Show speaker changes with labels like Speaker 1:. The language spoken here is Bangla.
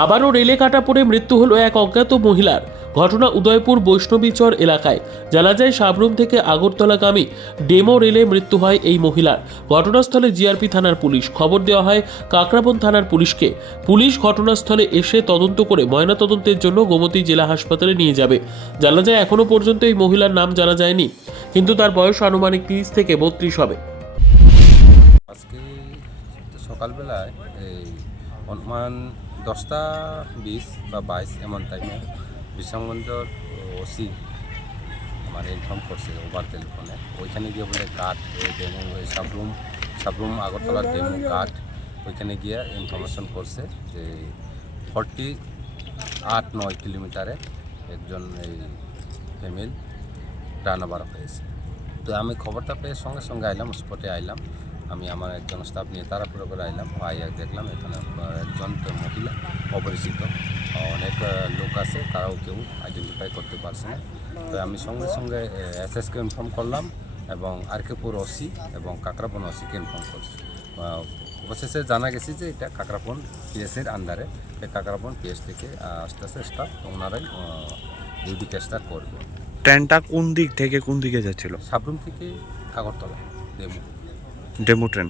Speaker 1: আবারও রেলে কাটা পড়ে মৃত্যু হলো এক অজ্ঞাত মহিলার। ঘটনা উদয়পুর বৈষ্ণবীচর এলাকায়। জানা যায়, সাবরুম থেকে আগরতলাগামী ডেমো রেলে মৃত্যু হয় এই মহিলার। ঘটনাস্থলে জিআরপি থানার পুলিশ। খবর দেওয়া হয়, কাকরাবন থানার পুলিশকে। পুলিশ ঘটনাস্থলে এসে তদন্ত করে ময়নাতদন্তের জন্য গোমতী জেলা হাসপাতালে নিয়ে যাবে। জানা যায় এখনও পর্যন্ত এই মহিলার নাম জানা যায়নি। কিন্তু তার বয়স আনুমানিক তিরিশ থেকে বত্রিশ হবে।
Speaker 2: সকালবেলায় অনুমান দশটা বিশ বা বাইশ এমন টাইমে বিশ্রামগঞ্জর ওসি আমার ইনফর্ম করছে ওভার টেলিফোনে ওইখানে গিয়ে বলে কাঠ ডেমো সাবরুম সাবরুম আগরতলার ডেমো কাঠ ওইখানে গিয়ে ইনফরমেশন করছে যে ফর্টি আট নয় কিলোমিটারে একজন এই ফ্যামিল রান্নাবাড়া হয়েছে। তো আমি খবরটা পেয়ে সঙ্গে সঙ্গে আইলাম স্পটে আইলাম। আমি আমার একজন স্টাফ নিয়ে তাড়াহুড়ো করে আইলাম। আইয়া দেখলাম এখানে একজন মহিলা অপরিচিত। অনেক লোক আছে তারাও কেউ আইডেন্টিফাই করতে পারছে না। তো আমি সঙ্গে সঙ্গে এসএসকে ইনফর্ম করলাম এবং আরকেপুর ওসি এবং কাকরাপন ওসিকে ইনফর্ম করছি। অবশেষে জানা গেছে যে এটা কাকরাপন পিএসের আন্ডারে এই কাকরাপন পিএস থেকে আস্তে আস্তে স্টাফ ওনারাই ডিউটি চেষ্টা করবে।
Speaker 3: ট্রেনটা কোন দিক থেকে কোন দিকে যাচ্ছিল?
Speaker 2: সাবরুম থেকে আগরতলা ডেমো
Speaker 3: ডেমো ট্রেন।